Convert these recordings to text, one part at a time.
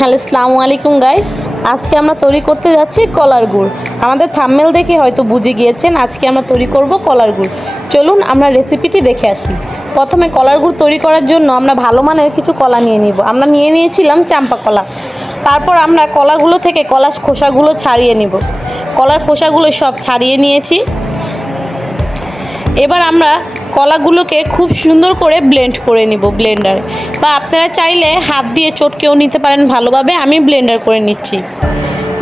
Hello আসসালামু আলাইকুম guys, আজকে আমরা তৈরি করতে যাচ্ছি কলার গুড়। আমাদের থাম্বনেল দেখে হয়তো বুঝে গিয়েছেন আজকে আমরা তৈরি করব কলার গুড়। চলুন আমরা রেসিপিটি দেখে আসি। প্রথমে কলার গুড় তৈরি করার জন্য আমরা ভালো মানের কিছু কলা নিয়ে নিব। আমরা নিয়ে নিয়েছিলাম চাম্পা কলা। তারপর আমরা কলাগুলো থেকে কলার খোসাগুলো ছাড়িয়ে নিব। কলার খোসাগুলো সব ছাড়িয়ে নিয়েছি। এবার আমরা কলাগুলোকে খুব সুন্দর করে ব্লেন্ড করে নিব ব্লেন্ডারে, বা আপনারা চাইলে হাত দিয়ে চটকেও নিতে পারেন ভালোভাবে। আমি ব্লেন্ডার করে নিচ্ছি।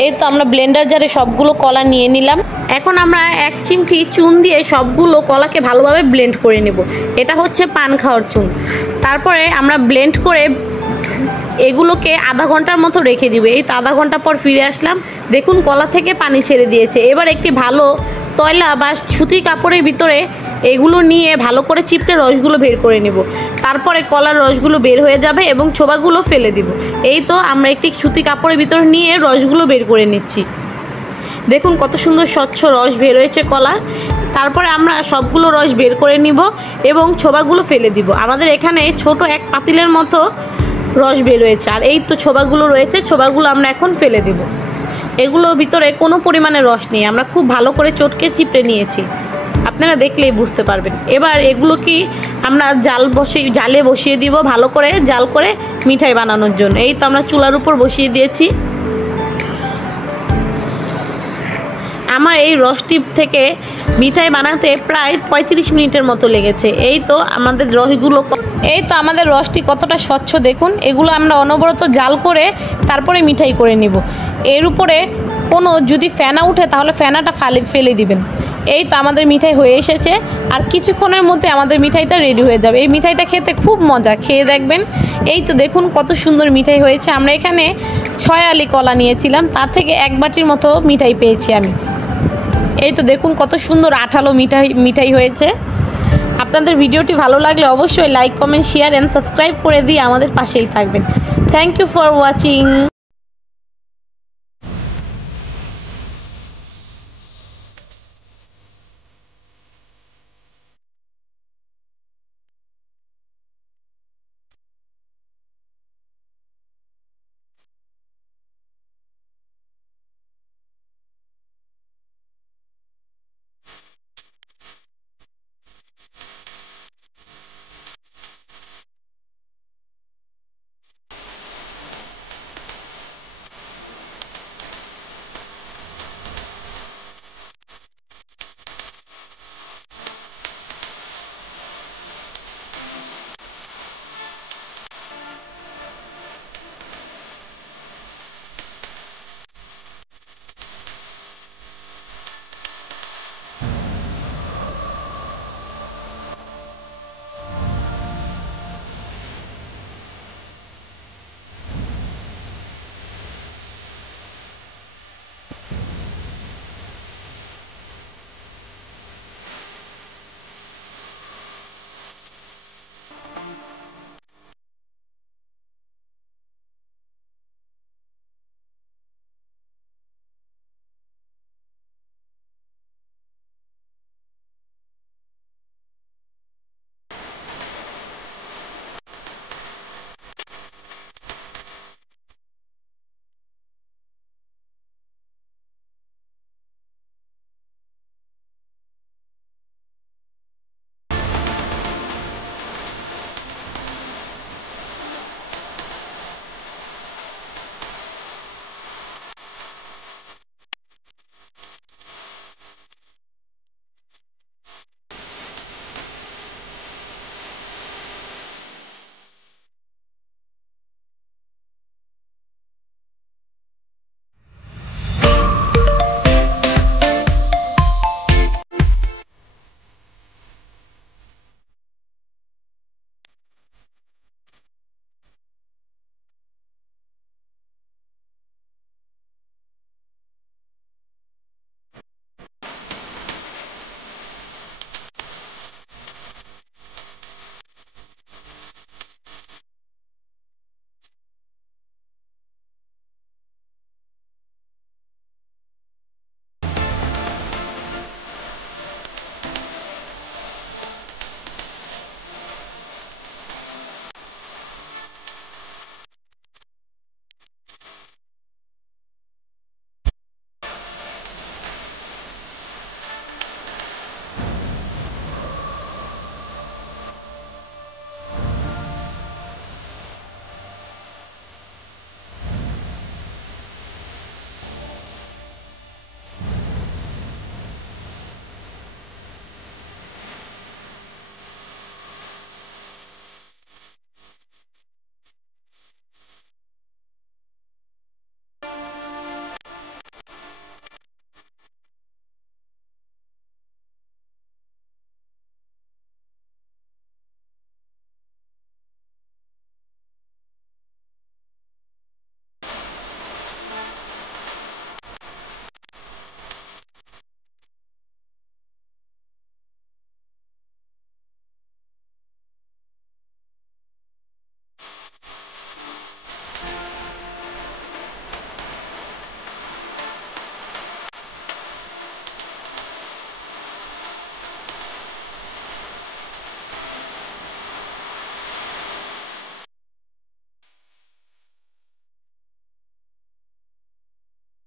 এই তো আমরা ব্লেন্ডার জারে সবগুলো কলা নিয়ে নিলাম। এখন আমরা এক চিমটি চুন দিয়ে সবগুলো কলাকে ভালোভাবে ব্লেন্ড করে নেব। এটা হচ্ছে পান খাওয়ার চুন। তারপরে আমরা ব্লেন্ড করে এগুলোকে আধা ঘন্টার মতো রেখে দিব। এই তো আধা ঘন্টা পর ফিরে আসলাম। দেখুন কলা থেকে পানি ছেড়ে দিয়েছে। এবার একটি ভালো তয়লা বা সুতি কাপড়ের ভিতরে এগুলো নিয়ে ভালো করে চিপড়ে রসগুলো বের করে নেব। তারপরে কলার রসগুলো বের হয়ে যাবে এবং ছোবাগুলো ফেলে দিব। এই তো আমরা একটি সুতি কাপড়ের ভিতরে নিয়ে রসগুলো বের করে নিচ্ছি। দেখুন কত সুন্দর স্বচ্ছ রস বের হয়েছে কলার। তারপরে আমরা সবগুলো রস বের করে নিব এবং ছোবাগুলো ফেলে দিব। আমাদের এখানে ছোট এক পাতিলের মতো রস বের হয়েছে, আর এই তো ছোবাগুলো রয়েছে। ছোবাগুলো আমরা এখন ফেলে দিব। এগুলোর ভিতরে কোনো পরিমাণে রস নেই, আমরা খুব ভালো করে চটকে চিপড়ে নিয়েছি। আপনারা দেখলেই বুঝতে পারবেন। এবার এগুলো কি আমরা জালে বসিয়ে দিব ভালো করে জাল করে মিঠাই বানানোর জন্য। এই তো আমরা চুলার উপর বসিয়ে দিয়েছি। আমার এই রসটি থেকে মিঠাই বানাতে প্রায় 35 মিনিটের মতো লেগেছে। এই তো আমাদের রসটি কতটা স্বচ্ছ দেখুন। এগুলো আমরা অনবরত জাল করে তারপরে মিঠাই করে নিব। এর উপরে কোনো যদি ফেনা উঠে তাহলে ফেনাটা ফেলে দিবেন। এই তো আমাদের মিঠাই হয়ে এসেছে, আর কিছুক্ষণের মধ্যে আমাদের মিঠাইটা রেডি হয়ে যাবে। এই মিঠাইটা খেতে খুব মজা, খেয়ে দেখবেন। এই তো দেখুন কত সুন্দর মিঠাই হয়েছে। আমরা এখানে 6 আলি কলা নিয়েছিলাম, তার থেকে 1 বাটির মতো মিঠাই পেয়েছি আমি। এই তো দেখুন কত সুন্দর আঠালো মিঠাই হয়েছে। আপনাদের ভিডিওটি ভালো লাগলে অবশ্যই like, comment, share and subscribe করে দিয়ে আমাদের পাশেই থাকবেন। Thank you for watching.